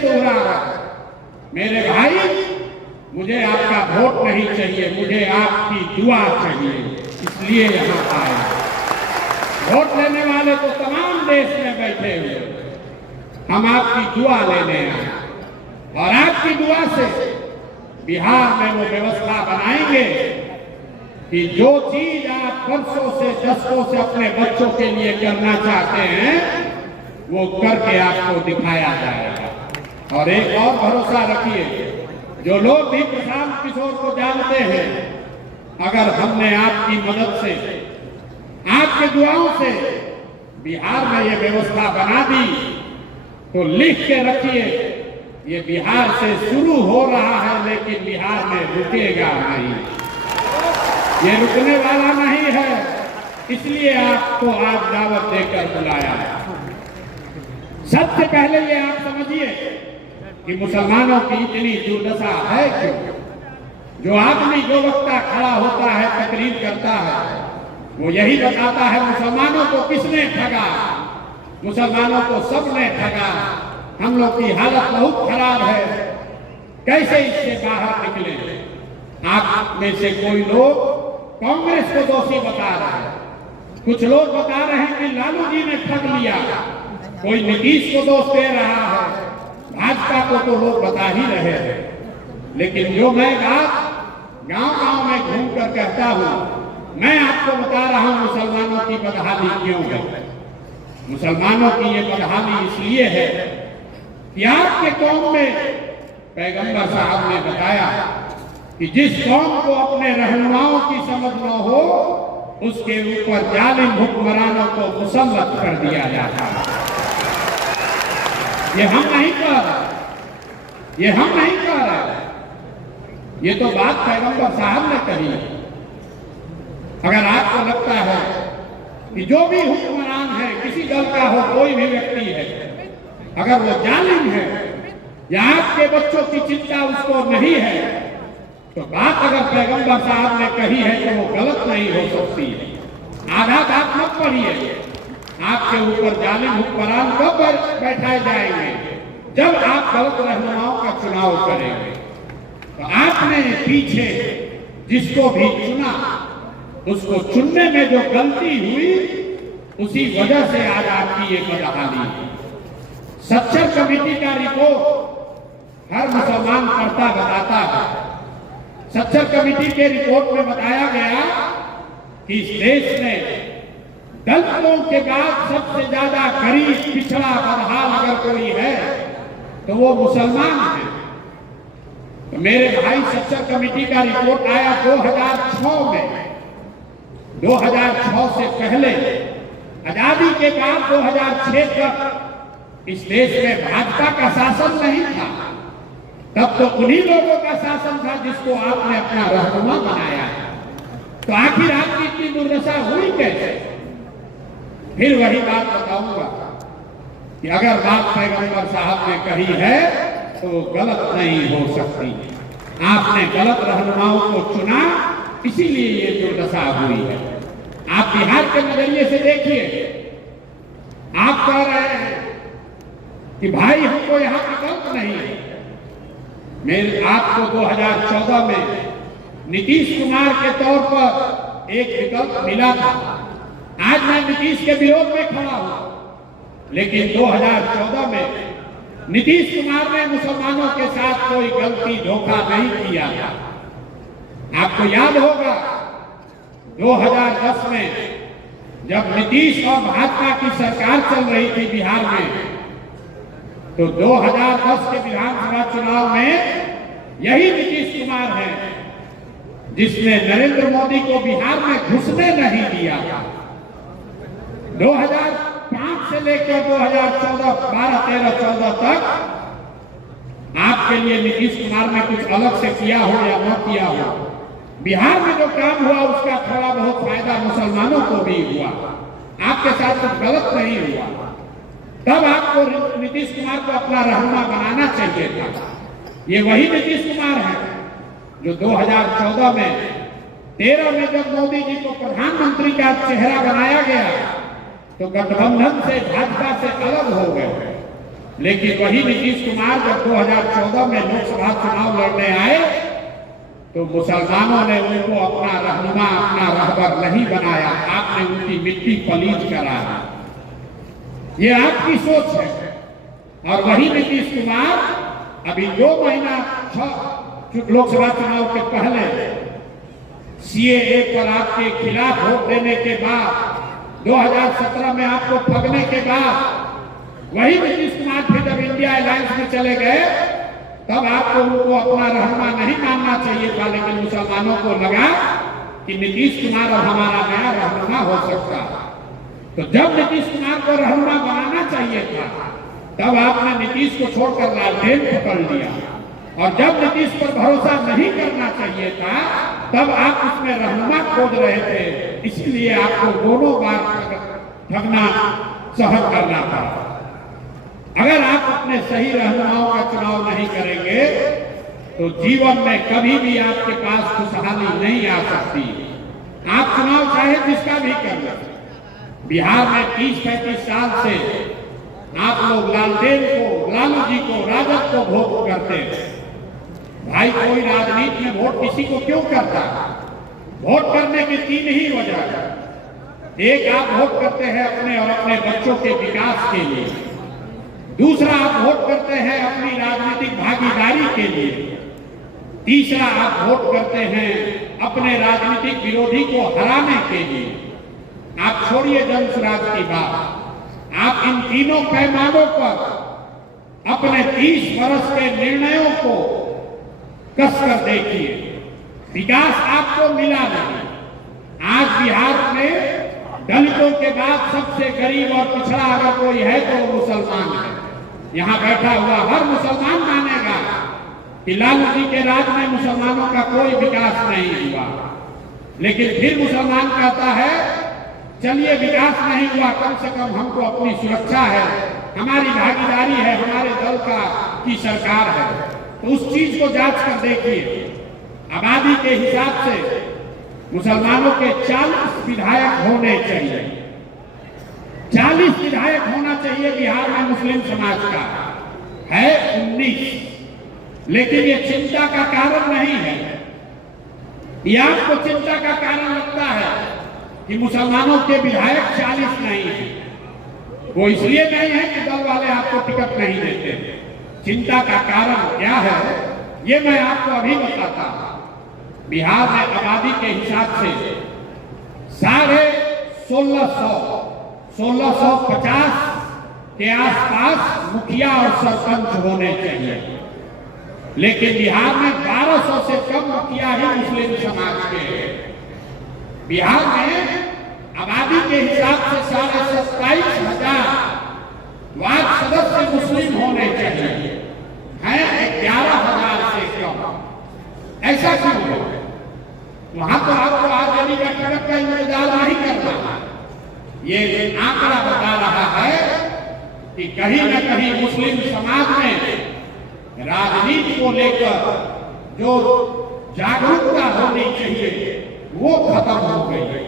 दोहरा रहा है, मेरे भाई मुझे आपका वोट नहीं चाहिए, मुझे आपकी दुआ चाहिए, इसलिए यहाँ आए। वोट लेने वाले तो तमाम देश में बैठे हुए, हम आपकी दुआ लेने आए और आपकी दुआ से बिहार में वो व्यवस्था बनाएंगे कि जो चीज आप वर्षों से दशकों से अपने बच्चों के लिए करना चाहते हैं वो करके आपको दिखाया जाएगा। और एक और भरोसा रखिए, जो लोग भी प्रशांत किशोर को जानते हैं, अगर हमने आपकी मदद से, आपके दुआओं से बिहार में ये व्यवस्था बना दी तो लिख के रखिए, ये बिहार से शुरू हो रहा है लेकिन बिहार में रुकेगा नहीं, ये रुकने वाला नहीं है। इसलिए आपको आज दावत देकर बुलाया है। सबसे पहले ये आप समझिए कि मुसलमानों की इतनी दुर्दशा है क्यों। जो आदमी जो वक्ता खड़ा होता है, तकरीर करता है, वो यही बताता है मुसलमानों को किसने ठगा, मुसलमानों को सबने ठगा, हम लोग की हालत बहुत खराब है, कैसे इससे बाहर निकले। आप में से कोई लोग कांग्रेस को दोषी बता रहे हैं, कुछ लोग बता रहे हैं कि लालू जी ने ठग लिया, कोई नीतीश को दोष दे रहा है, भाजपा को तो लोग बता ही रहे हैं। लेकिन जो मैं बात गांव-गांव में घूमकर कहता हूं, मैं आपको बता रहा हूं मुसलमानों की बदहाली क्यों है। मुसलमानों की ये बदहाली इसलिए है कि आपके कौम में पैगंबर साहब ने बताया कि जिस कौम को अपने रहनुमाओं की समझ न हो उसके ऊपर जालिम हुक्मरानों को मुसल्लत कर दिया जाता है। ये हम नहीं कह रहे, ये हम नहीं कह रहे, ये तो बात पैगंबर साहब ने कही। अगर आपको लगता है कि जो भी हुक्मरान है, किसी दल का हो, कोई भी व्यक्ति है, अगर वो जालिम है या आपके बच्चों की चिंता उसको नहीं है, तो बात अगर पैगंबर साहब ने कही है तो वो गलत नहीं हो सकती है। आधा बात मत पढ़िए, आपके ऊपर जालिम हुक्मरान कब बैठाए जाएंगे, जब आप गलत रहनुमाओं का चुनाव करेंगे। तो आपने पीछे जिसको भी चुना, उसको चुनने में जो गलती हुई, उसी वजह से आज आपकी ये बदहाली है। सच्चर कमेटी का रिपोर्ट हर मुसलमान पढ़ता बताता है। सच्चर कमेटी के रिपोर्ट में बताया गया कि इस देश में दलितों के बाद सबसे ज्यादा गरीब, पिछड़ा, बदहाल अगर कोई है तो वो मुसलमान है। तो मेरे भाई, सच्चर कमेटी का रिपोर्ट आया 2006 में। 2006 से पहले, आजादी के बाद 2006 तक इस देश में भाजपा का शासन नहीं था। तब तो उन्हीं लोगों का शासन था जिसको आपने अपना रहनुमा बनाया है। तो आखिर आपकी इतनी दुर्दशा हुई कैसे? फिर वही बात बताऊंगा कि अगर बात पैगंबर साहब ने कही है तो गलत नहीं हो सकती। आपने गलत रहनुमाओं को चुना, इसीलिए ये दुर्दशा हुई है। आप बिहार के नजरिए से देखिए, आप कह रहे हैं कि भाई हमको यहाँ विकल्प नहीं है। मेरे आपको 2014 में नीतीश कुमार के तौर पर एक विकल्प मिला था। आज मैं नीतीश के विरोध में खड़ा हूं, लेकिन 2014 में नीतीश कुमार ने मुसलमानों के साथ कोई गलती, धोखा नहीं किया था। आपको याद होगा 2010 में जब नीतीश और भाजपा की सरकार चल रही थी बिहार में, तो 2010 के विधानसभा चुनाव में यही नीतीश कुमार है जिसने नरेंद्र मोदी को बिहार में घुसने नहीं दिया। 2005 से लेकर 2014, 12, 13, 14 तक आपके लिए नीतीश कुमार ने कुछ अलग से किया हो या न किया हो, बिहार में जो काम हुआ उसका थोड़ा बहुत फायदा मुसलमानों को भी हुआ। आपके साथ कुछ गलत नहीं हुआ। तब आपको नीतीश कुमार को अपना रहनुमा बनाना चाहिए था। ये वही नीतीश कुमार है जो 2014 में, 13 में जब मोदी जी को प्रधानमंत्री का चेहरा बनाया गया तो गठबंधन से, भाजपा से अलग हो गए। लेकिन वही नीतीश कुमार जब 2014 में लोकसभा चुनाव लड़ने आए तो मुसलमानों ने उनको अपना रहनुमा, अपना रहबर नहीं बनाया। आपने उनकी मिट्टी पलीज कराया। ये आपकी सोच है। और वही नीतीश कुमार अभी 2 महीना लोकसभा चुनाव के पहले सीएए पर आपके खिलाफ वोट देने के बाद, 2017 में आपको ठगने के बाद, वही नीतीश कुमार फिर जब इंडिया अलायंस में चले गए तब आपको उनको अपना रहनुमा नहीं मानना चाहिए था। लेकिन मुसलमानों को लगा कि नीतीश कुमार अब हमारा नया रहनुमा हो सकता। तो जब नीतीश कुमार को रहनुमा बनाना चाहिए था तब आपने नीतीश को छोड़कर लालटेन पकड़ लिया। और जब नीतीश पर भरोसा नहीं करना चाहिए था तब आप उसमें रहनुमा खोज रहे थे। इसलिए आपको दोनों बार ठगना सहन करना पड़ा। अगर आप अपने सही रहनुमाओं का चुनाव नहीं करेंगे तो जीवन में कभी भी आपके पास खुशहाली नहीं आ सकती। आप चुनाव चाहे जिसका भी कर लें। बिहार में 30-35 साल से आप लोग लालटेन को, लालू जी को, राजद को वोट करते हैं। भाई कोई राजनीति में वोट किसी को क्यों करता? वोट करने की 3 ही वजह है। एक, आप वोट करते हैं अपने और अपने बच्चों के विकास के लिए। दूसरा, आप वोट करते हैं अपनी राजनीतिक भागीदारी के लिए। तीसरा, आप वोट करते हैं अपने राजनीतिक विरोधी को हराने के लिए। आप छोड़िए जन सुराज की बात, आप इन तीनों पैमानों पर अपने 30 वर्ष के निर्णयों को कसकर देखिए। विकास आपको मिला नहीं। आज बिहार में दलितों के बाद सबसे गरीब और पिछड़ा अगर कोई है तो मुसलमान है। यहाँ बैठा हुआ हर मुसलमान मानेगा कि लालू जी के राज में मुसलमानों का कोई विकास नहीं हुआ। लेकिन फिर मुसलमान कहता है चलिए विकास नहीं हुआ, कम से कम हमको अपनी सुरक्षा है, हमारी भागीदारी है, हमारे दल की सरकार है। तो उस चीज को जांच कर देखिए। आबादी के हिसाब से मुसलमानों के 40 विधायक होने चाहिए। 40 विधायक होना चाहिए बिहार में मुस्लिम समाज का, है 19। लेकिन ये चिंता का कारण नहीं है। ये आपको चिंता का कारण लगता है कि मुसलमानों के विधायक 40 नहीं है। वो इसलिए नहीं है कि दल वाले आपको टिकट नहीं देते। चिंता का कारण क्या है ये मैं आपको अभी बताता हूं। बिहार में आबादी के हिसाब से 1650 के आसपास मुखिया और सरपंच होने चाहिए। लेकिन बिहार में 1200 से कम मुखिया ही मुस्लिम समाज के हैं। बिहार में आबादी के हिसाब से 27,500 वार्ड सदस्य मुस्लिम होने चाहिए, हैं 11,000 से कम। ऐसा क्यों है? वहां तो आपको आजादी का टिकट का इंतजार नहीं करना। ये आंकड़ा बता रहा है कि कहीं न कहीं मुस्लिम समाज में राजनीति को लेकर जो जागरूकता होनी चाहिए वो खत्म हो गई है।